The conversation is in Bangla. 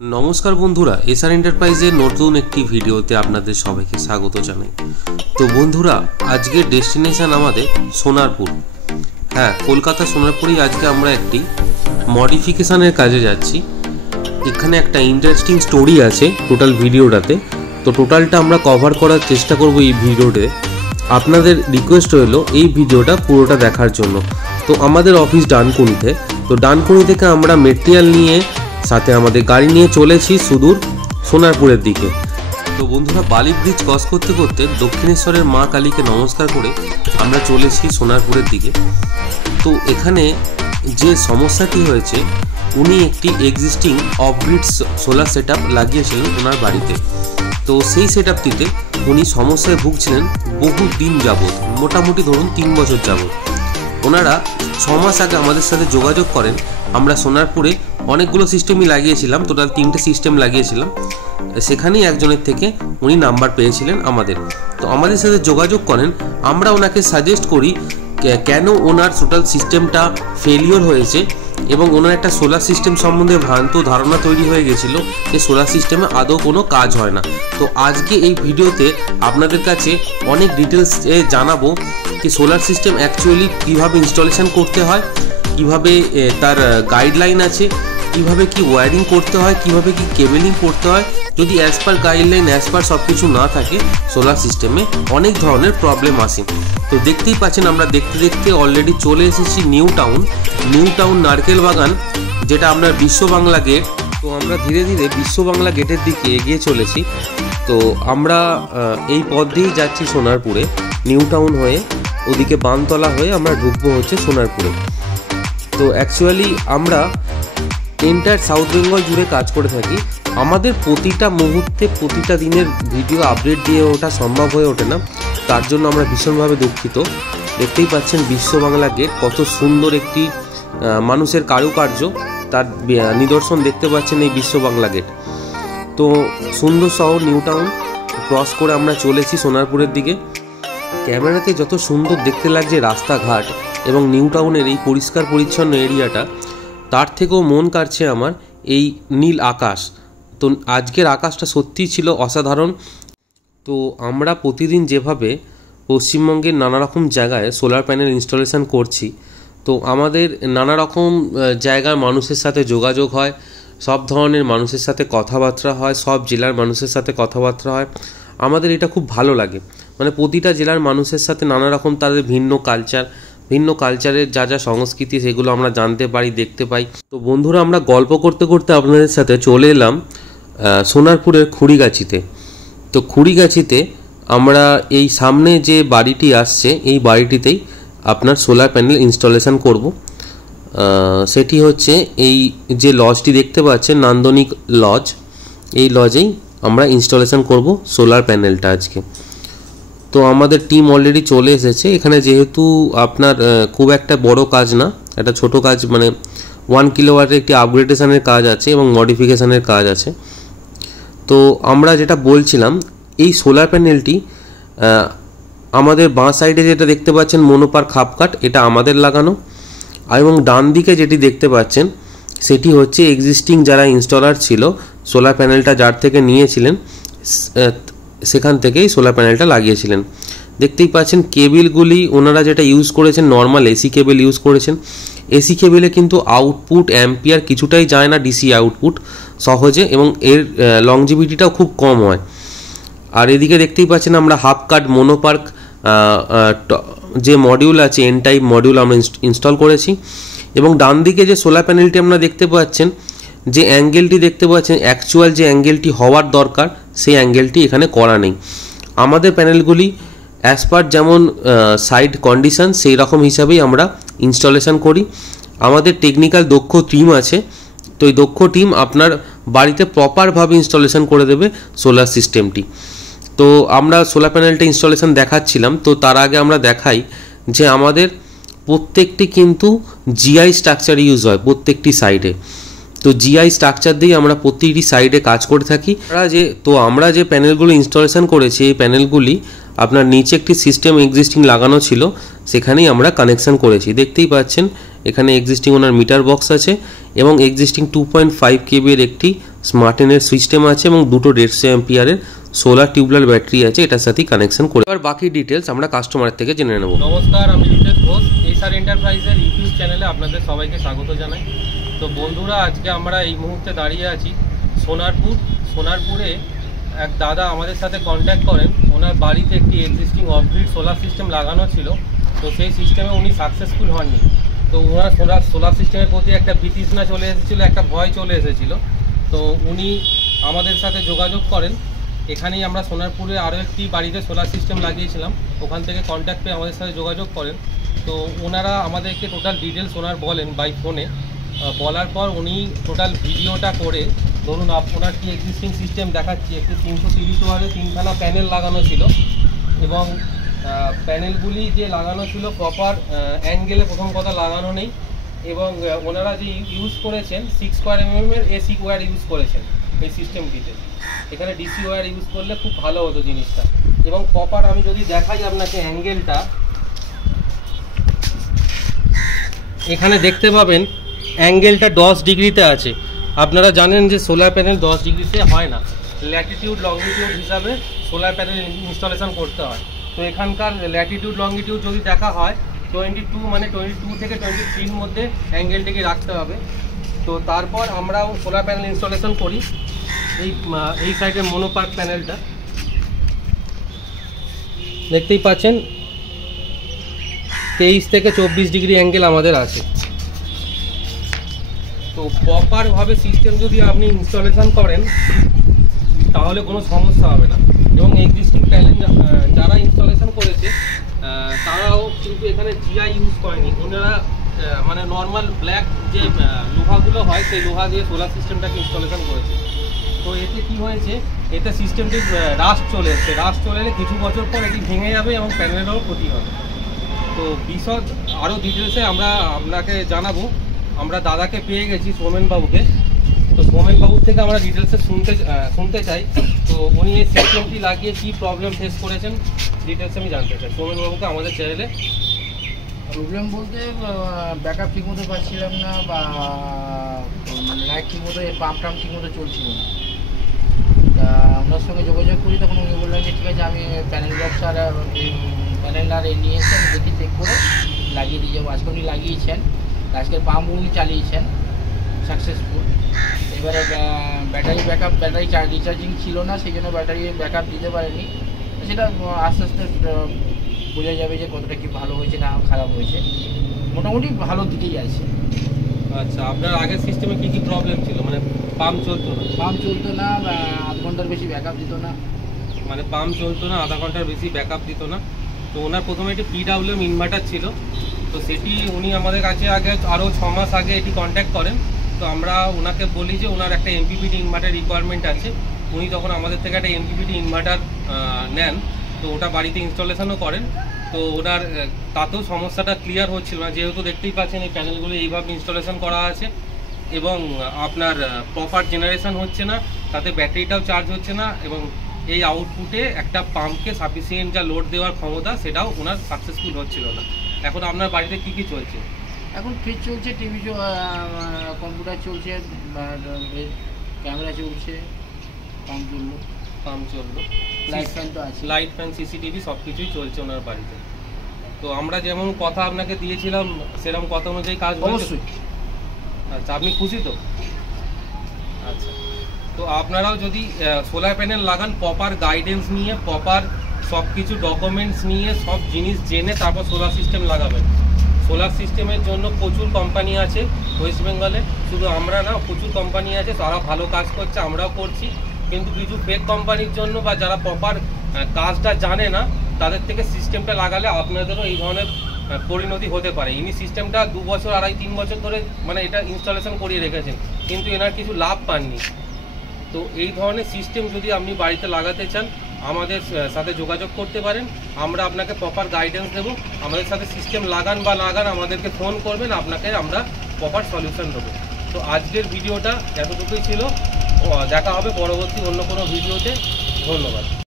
नमस्कार बंधुरा एसआर एंटारप्राइजेर नतून एकटी भिडियोते आपनादेर सबाइके स्वागत जानाई। तो बंधुरा आजके डेस्टिनेशन आमादेर सोनारपुर। हाँ, कलकाता सोनारपुरे आजके आमरा एकटी मडिफिकेशनेर काजे जाচ্ছি। एखाने एकटा इंटारेस्टिंग स्टोरी आछे टोटाल भिडियोटाते। तो टोटालटा आमरा कभार करार चेष्टा करब এই ভিডিওতে। আপনাদের রিকোয়েস্ট হলো এই ভিডিওটা পুরোটা দেখার জন্য। তো আমাদের অফিস ডানকুনিতে। তো ডানকুনি থেকে আমরা মেটেরিয়াল নিয়ে সাথে আমাদের গাড়ি নিয়ে চলেছি সুদূর সোনারপুরের দিকে। তো বন্ধুরা বালি ব্রিজ ক্রস করতে করতে দক্ষিণেশ্বরের মা কালীকে নমস্কার করে আমরা চলেছি সোনারপুরের দিকে। তো এখানে যে সমস্যাটি হয়েছে, উনি একটি এক্সিস্টিং অফগ্রিড সোলার সেটআপ লাগিয়েছিলেন ওনার বাড়িতে। তো সেই সেটআপটিতে উনি সমস্যায় ভুগছিলেন বহু দিন যাবৎ, মোটামুটি ধরুন 3 বছর যাবৎ। ওনারা 6 মাস আগে আমাদের সাথে যোগাযোগ করেন। আমরা সোনারপুরে অনেকগুলো সিস্টেমই লাগিয়েছিলাম, টোটাল 3টে সিস্টেম লাগিয়েছিলাম। সেখানেই একজনের থেকে উনি নাম্বার পেয়েছিলেন আমাদের। তো আমাদের সাথে যোগাযোগ করেন। আমরা ওনাকে সাজেস্ট করি কেন ওনার টোটাল সিস্টেমটা ফেলিওর হয়েছে এবং ওনার একটা সোলার সিস্টেম সম্বন্ধে ভ্রান্ত ধারণা তৈরি হয়ে গেছিলো যে সোলার সিস্টেমে আদৌ কোনো কাজ হয় না। তো আজকে এই ভিডিওতে আপনাদের কাছে অনেক ডিটেলসে জানাবো যে সোলার সিস্টেম অ্যাকচুয়ালি কীভাবে ইনস্টলেশন করতে হয়, কীভাবে তার গাইডলাইন আছে, কীভাবে কি ওয়্যারিং করতে হয়, কীভাবে কি কেবেলিং করতে হয়। যদি as per guideline as per সব কিছু না থাকে সোলার সিস্টেমে অনেক ধরনের প্রবলেম আসে। তো দেখতেই পাচ্ছেন আমরা দেখতে দেখতে অলরেডি চলে এসেছি নিউ টাউন নারকেল বাগান, যেটা আপনার বিশ্ব বাংলা গেট। তো আমরা ধীরে ধীরে বিশ্ব বাংলা গেটের দিকে এগিয়ে চলেছি। তো আমরা এই পথ দিয়েই যাচ্ছি সোনারপুরে, নিউ টাউন হয়ে ওদিকে বানতলা হয়ে আমরা ঢুকবো হচ্ছে সোনারপুরে। তো অ্যাকচুয়ালি আমরা এন্টায়ার সাউথ বেঙ্গল জুড়ে কাজ করে থাকি। আমাদের প্রতিটা মুহূর্তে প্রতিটা দিনের ভিডিও আপডেট দিয়ে ওটা সম্ভব হয়ে ওঠে না, তার জন্য আমরা ভীষণভাবে দুঃখিত। দেখতেই পাচ্ছেন বিশ্ব বাংলা গেট, কত সুন্দর একটি মানুষের কারুকার্য, তার নিদর্শন দেখতে পাচ্ছেন এই বিশ্ব বাংলা গেট। তো সুন্দর শহর নিউ টাউন ক্রস করে আমরা চলেছি সোনারপুরের দিকে। ক্যামেরাতে যত সুন্দর দেখতে লাগছে রাস্তাঘাট এবং নিউ টাউনের এই পরিষ্কার পরিচ্ছন্ন এরিয়াটা, তার থেকেও মন কাড়ছে আমার এই নীল আকাশ। তো আজকের আকাশটা সত্যিই ছিল অসাধারণ। তো আমরা প্রতিদিন যেভাবে পশ্চিমবঙ্গের নানা রকম জায়গায় সোলার প্যানেল ইনস্টলেশন করছি, তো আমাদের নানা রকম জায়গার মানুষের সাথে যোগাযোগ হয়, সব ধরনের মানুষের সাথে কথাবার্তা হয়, সব জেলার মানুষের সাথে কথাবার্তা হয়। আমাদের এটা খুব ভালো লাগে, মানে প্রতিটা জেলার মানুষের সাথে নানা রকম তাদের ভিন্ন কালচারের যা যা সংস্কৃতি সেগুলো আমরা জানতে পারি, দেখতে পাই। তো বন্ধুরা আমরা গল্প করতে করতে আপনাদের সাথে চলে এলাম সোনারপুরের খুড়িগাছিতে। তো খুড়িগাছিতে আমরা এই সামনে যে বাড়িটি আসছে এই বাড়িটিতেই আপনার সোলার প্যানেল ইনস্টলেশন করব। সেটি হচ্ছে এই যে লজটি দেখতে পাচ্ছেন নান্দনিক লজ, এই লজেই আমরা ইনস্টলেশন করব সোলার প্যানেলটা আজকে। তো আমাদের টিম অলরেডি চলে এসেছে এখানে। যেহেতু আপনার খুব একটা বড় কাজ না, একটা ছোট কাজ, মানে 1 কিলোওয়াটের একটি আপগ্রেডেশনের কাজ আছে এবং মডিফিকেশনের কাজ আছে। তো আমরা যেটা বলছিলাম, এই সোলার প্যানেলটি আমাদের বাঁ সাইডে যেটা দেখতে পাচ্ছেন মনোপার্ক হাফকাট, এটা আমাদের লাগানো। এবং ডান দিকে যেটি দেখতে পাচ্ছেন সেটি হচ্ছে এক্সিস্টিং যারা ইনস্টলার ছিল, সোলার প্যানেলটা যার থেকে নিয়েছিলেন সেখান থেকেই সোলার প্যানেলটা লাগিয়েছিলেন। দেখতেই পাচ্ছেন কেবিলগুলি ওনারা যেটা ইউজ করেছেন নর্মাল এসি কেবল ইউজ করেছেন। এসি কেবলে কিন্তু আউটপুট অ্যাম্পিয়ার কিছুটাই যায় না ডিসি আউটপুট সহজে, এবং এর লংজিভিটিটাও খুব কম হয়। আর এদিকে দেখতেই পাচ্ছেন আমরা হাফ কাট মনোপার্ক যে মডিউল আছে এন টাইপ মডিউল আমরা ইনস্টল করেছি। এবং ডান দিকে যে সোলার প্যানেলটি আমরা দেখতে পাচ্ছেন, যে অ্যাঙ্গেলটি দেখতে পাচ্ছেন অ্যাকচুয়াল যে অ্যাঙ্গেলটি হওয়ার দরকার সেই অ্যাঙ্গেলটি এখানে করা নেই। আমাদের প্যানেলগুলি অ্যাজ পার যেমন সাইড কন্ডিশন সেই রকম হিসাবেই আমরা ইনস্টলেশন করি। আমাদের টেকনিক্যাল দক্ষ টিম আছে, তো এই দক্ষ টিম আপনার বাড়িতে প্রপারভাবে ইনস্টলেশন করে দেবে সোলার সিস্টেমটি। তো আমরা সোলার প্যানেলটা ইনস্টলেশন দেখাচ্ছিলাম, তো তার আগে আমরা দেখাই যে আমাদের প্রত্যেকটি কিন্তু জিআই স্ট্রাকচার ইউজ হয় প্রত্যেকটি সাইডে। তো জিআই স্ট্রাকচার দিয়ে আমরা প্রতিটি সাইডে কাজ করে থাকি। আমরা যে প্যানেলগুলো ইনস্টলেশন করেছি এই প্যানেলগুলি আপনার নিচে একটি সিস্টেম এক্সিস্টিং লাগানো ছিল, সেখানেই আমরা কানেকশন করেছি। দেখতেই পাচ্ছেন এখানে এক্সিস্টিং ওনার মিটার বক্স আছে এবং এক্সিস্টিং 2.5 কেবির একটি স্মার্টেনের সিস্টেম আছে এবং দুটো 150 অ্যাম্পিয়ারের সোলার টিউবলার ব্যাটারি আছে, এটার সাথেই কানেকশন করে। এবার বাকি ডিটেলস আমরা কাস্টমারের থেকে জেনে নেব। নমস্কার, আমি রিতেশ ঘোষ, এসআর এন্টারপ্রাইজের ইউটিউব চ্যানেলে আপনাদের সবাইকে স্বাগত জানাই। তো বন্ধুরা, আজকে আমরা এই মুহূর্তে দাঁড়িয়ে আছি সোনারপুরে। এক দাদা আমাদের সাথে কন্ট্যাক্ট করেন, ওনার বাড়িতে একটি এক্সিস্টিং অফগ্রিড সোলার সিস্টেম লাগানো ছিল, তো সেই সিস্টেমে উনি সাকসেসফুল হননি। তো ওনার সোলার সিস্টেমের প্রতি একটা বিতৃষ্ণা চলে এসেছিলো, একটা ভয় চলে এসেছিলো। তো উনি আমাদের সাথে যোগাযোগ করেন। এখানেই আমরা সোনারপুরে আরও একটি বাড়িতে সোলার সিস্টেম লাগিয়েছিলাম, ওখান থেকে কন্ট্যাক্ট পেয়ে আমাদের সাথে যোগাযোগ করেন। তো ওনারা আমাদেরকে টোটাল ডিটেলস ওনার বলেন বাই ফোনে। বলার পর উনি টোটাল ভিডিওটা করে, ধরুন ওনার কি এক্সিস্টিং সিস্টেম দেখাচ্ছি, একটি 330 ওয়াটের 3খানা প্যানেল লাগানো ছিল এবং প্যানেলগুলি যে লাগানো ছিল প্রপার অ্যাঙ্গেলে, প্রথম কথা লাগানো নেই। এবং ওনারা যে ইউজ করেছেন 6 স্কোয়ার এর এসি ওয়্যার ইউজ করেছেন এই সিস্টেমটিতে। এখানে ডিসি ওয়্যার ইউজ করলে খুব ভালো হতো জিনিসটা। এবং প্রপার আমি যদি দেখাই আপনাকে অ্যাঙ্গেলটা, এখানে দেখতে পাবেন অ্যাঙ্গেলটা 10 ডিগ্রিতে আছে। আপনারা জানেন যে সোলার প্যানেল 10 ডিগ্রিতে হয় না, ল্যাটিটিউড লংগিটিউড হিসাবে সোলার প্যানেল ইনস্টলেশন করতে হয়। তো এখানকার ল্যাটিটিউড লংগিটিউড যদি দেখা হয় 22, মানে 22 থেকে 23 মধ্যে অ্যাঙ্গেলটিকে রাখতে হবে। তো তারপর আমরাও সোলার প্যানেল ইনস্টলেশন করি। এই সাইডের মনোপার্ক প্যানেলটা দেখতেই পাচ্ছেন 23 থেকে 24 ডিগ্রি অ্যাঙ্গেল আমাদের আছে। তো প্রপারভাবে সিস্টেম যদি আপনি ইনস্টলেশন করেন তাহলে কোনো সমস্যা হবে না। এবং এক্সিস্টিং প্যানেল যারা ইনস্টলেশন করেছে তারাও কিন্তু এখানে জিআই ইউজ করেনি। ওনারা মানে নর্মাল ব্ল্যাক যে লোহাগুলো হয় সেই লোহা দিয়ে সোলার সিস্টেমটাকে ইনস্টলেশন করেছে। তো এতে কি হয়েছে, এতে সিস্টেমটির রাস্ট চলে এসছে। রাস্ট চলে এলে কিছু বছর পর এটি ভেঙে যাবে এবং প্যানেলেরও ক্ষতি হবে। তো বিশদ আরও ডিটেলসে আমরা আপনাকে জানাবো। আমরা দাদাকে পেয়ে গেছি, সোমেনবাবুকে। তো সোমেনবাবুর থেকে আমরা ডিটেলসে শুনতে চাই। তো উনি এই সিস্টেমটি লাগিয়ে কী প্রবলেম ফেস করেছেন ডিটেলসে আমি জানতে চাই সোমেনবাবুকে আমাদের চ্যানেলে। প্রবলেম বলতে ব্যাকআপ ঠিক মতো পাচ্ছিলাম না, বা মানে লাইট ঠিক মতো, পাম্প টাম্প ঠিক মতো চলছিল না। তা ওনার সঙ্গে যোগাযোগ করি, তখন উনি বললেন যে ঠিক আছে, আমি প্যানেল বক্স আর প্যানেল আর নিয়ে এসে আমি দেখি, চেক করে লাগিয়ে দিয়ে যাবো। আজকে উনি লাগিয়েছেন, আজকের পাম্প উনি চালিয়েছেন সাকসেসফুল। এবারে ব্যাটারি ব্যাকআপ, ব্যাটারি রিচার্জিং ছিল না, সেই জন্য ব্যাটারি ব্যাকআপ দিতে পারেনি। সেটা আস্তে আস্তে বোঝা যাবে যে কতটা কি ভালো হয়েছে না খারাপ হয়েছে। মোটামুটি ভালো দিকেই আছে। আচ্ছা, আপনার আগের সিস্টেমে কী কী প্রবলেম ছিল? মানে পাম্প চলতো না? পাম্প চলতো না, আধ ঘন্টার বেশি ব্যাকআপ দিত না। মানে পাম্প চলতো না, আধা ঘন্টার বেশি ব্যাকআপ দিত না। তো ওনার প্রথমে একটি PWM ইনভার্টার ছিল, তো সেটি উনি আমাদের কাছে আগে আরও 6 মাস আগে এটি কন্ট্যাক্ট করেন। তো আমরা ওনাকে বলি যে ওনার একটা MPPT ইনভার্টার রিকোয়ারমেন্ট আছে। উনি তখন আমাদের থেকে একটা MPPT ইনভার্টার নেন, তো ওটা বাড়িতে ইনস্টলেশনও করেন। তো ওনার তাতেও সমস্যাটা ক্লিয়ার হচ্ছিল না, যেহেতু দেখতেই পাচ্ছেন এই প্যানেলগুলো এইভাবে ইনস্টলেশন করা আছে এবং আপনার প্রপার জেনারেশন হচ্ছে না, তাতে ব্যাটারিটাও চার্জ হচ্ছে না, এবং এই আউটপুটে একটা পাম্পকে সাফিসিয়েন্ট যা লোড দেওয়ার ক্ষমতা সেটাও ওনার সাকসেসফুল হচ্ছিল না। এখন আপনার বাড়িতে কী কী চলছে? এখন ফ্রিজ চলছে, টিভি, কম্পিউটার চলছে, ক্যামেরা চলছে, পাম্প চললো, লাইট ফ্যান তো আছে, লাইট ফ্যান, CCTV সব কিছুই চলছে ওনার বাড়িতে। তো আমরা যেমন কথা আপনাকে দিয়েছিলাম সেরকম কথা অনুযায়ী কাজ অবশ্যই। আচ্ছা, আপনি খুশি তো? আচ্ছা, তো আপনারাও যদি সোলার প্যানেল লাগান, প্রপার গাইডেন্স নিয়ে, প্রপার সব কিছু ডকুমেন্টস নিয়ে, সব জিনিস জেনে তারপর সোলার সিস্টেম লাগাবেন। সোলার সিস্টেমের জন্য প্রচুর কোম্পানি আছে ওয়েস্ট বেঙ্গলে, শুধু আমরা না, প্রচুর কোম্পানি আছে, তারা ভালো কাজ করছে, আমরাও করছি। কিন্তু কিছু ফেক কোম্পানির জন্য বা যারা প্রপার কাজটা জানে না, তাদের থেকে সিস্টেমটা লাগালে আপনাদেরও এই ধরনের পরিণতি হতে পারে। ইনি সিস্টেমটা 2 বছর, 2.5-3 বছর ধরে মানে এটা ইনস্টলেশন করিয়ে রেখেছেন, কিন্তু এনার কিছু লাভ পাননি। তো এই ধরনের সিস্টেম যদি আপনি বাড়িতে লাগাতে চান, আমাদের সাথে যোগাযোগ করতে পারেন। আমরা আপনাকে প্রপার গাইডেন্স দেবো। আমাদের সাথে সিস্টেম লাগান বা লাগান, আমাদেরকে ফোন করবেন, আপনাকে আমরা প্রপার সলিউশন দেবো। তো আজকের ভিডিওটা এতটুকুই ছিল। দেখা হবে পরবর্তী অন্য কোনো ভিডিওতে। ধন্যবাদ।